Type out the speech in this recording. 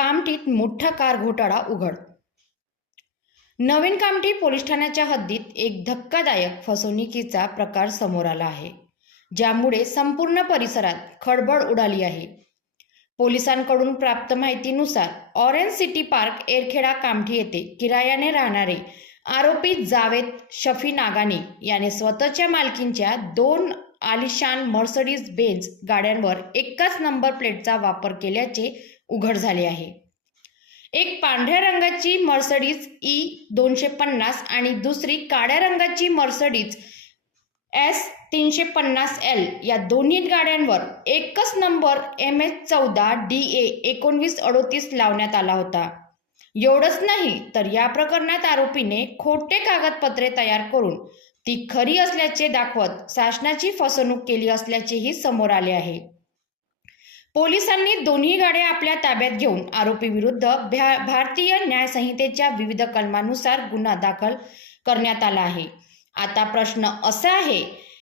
कामठीत मोठा कार घोटाळा उघड. नवीन कामठी पोलीस ठाण्याच्या हद्दीत एक धक्कादायक फसवणुकीचा प्रकार समोर आला आहे, ज्यामुळे संपूर्ण परिसरात खळबळ उडाली आहे. पोलिसांकडून प्राप्त माहितीनुसार ऑरेंज सिटी पार्क एरखेडा कामठी येथे किरायाने राहणारे आरोपी जावेद शफी नागानी याने स्वतःच्या मालकीच्या 2 आलिशान मर्सिडीज बेंझ गाड्यांवर एकाच नंबर प्लेटचा वापर केल्याचे उघड झाले आहे. एक पांढऱ्या रंगाची मर्सिडीज E250 आणि दुसरी काळ्या रंगाची मर्सिडीज S350L या दोन्ही गाड्यांवर एकच नंबर MS14DA 1938 लावण्यात आला होता. एवढंच नाही तर या प्रकरणात आरोपीने खोटे कागदपत्रे तयार करून ती खरी असल्याचे दाखवत शासनाची फसवणूक केली असल्याचेही समोर आले आहे. पोलिसांनी दोन्ही गाड्या आपल्या ताब्यात घेऊन आरोपीविरुद्ध भारतीय न्याय संहितेच्या विविध कलमांनुसार गुन्हा दाखल करण्यात आला आहे. आता प्रश्न असा आहे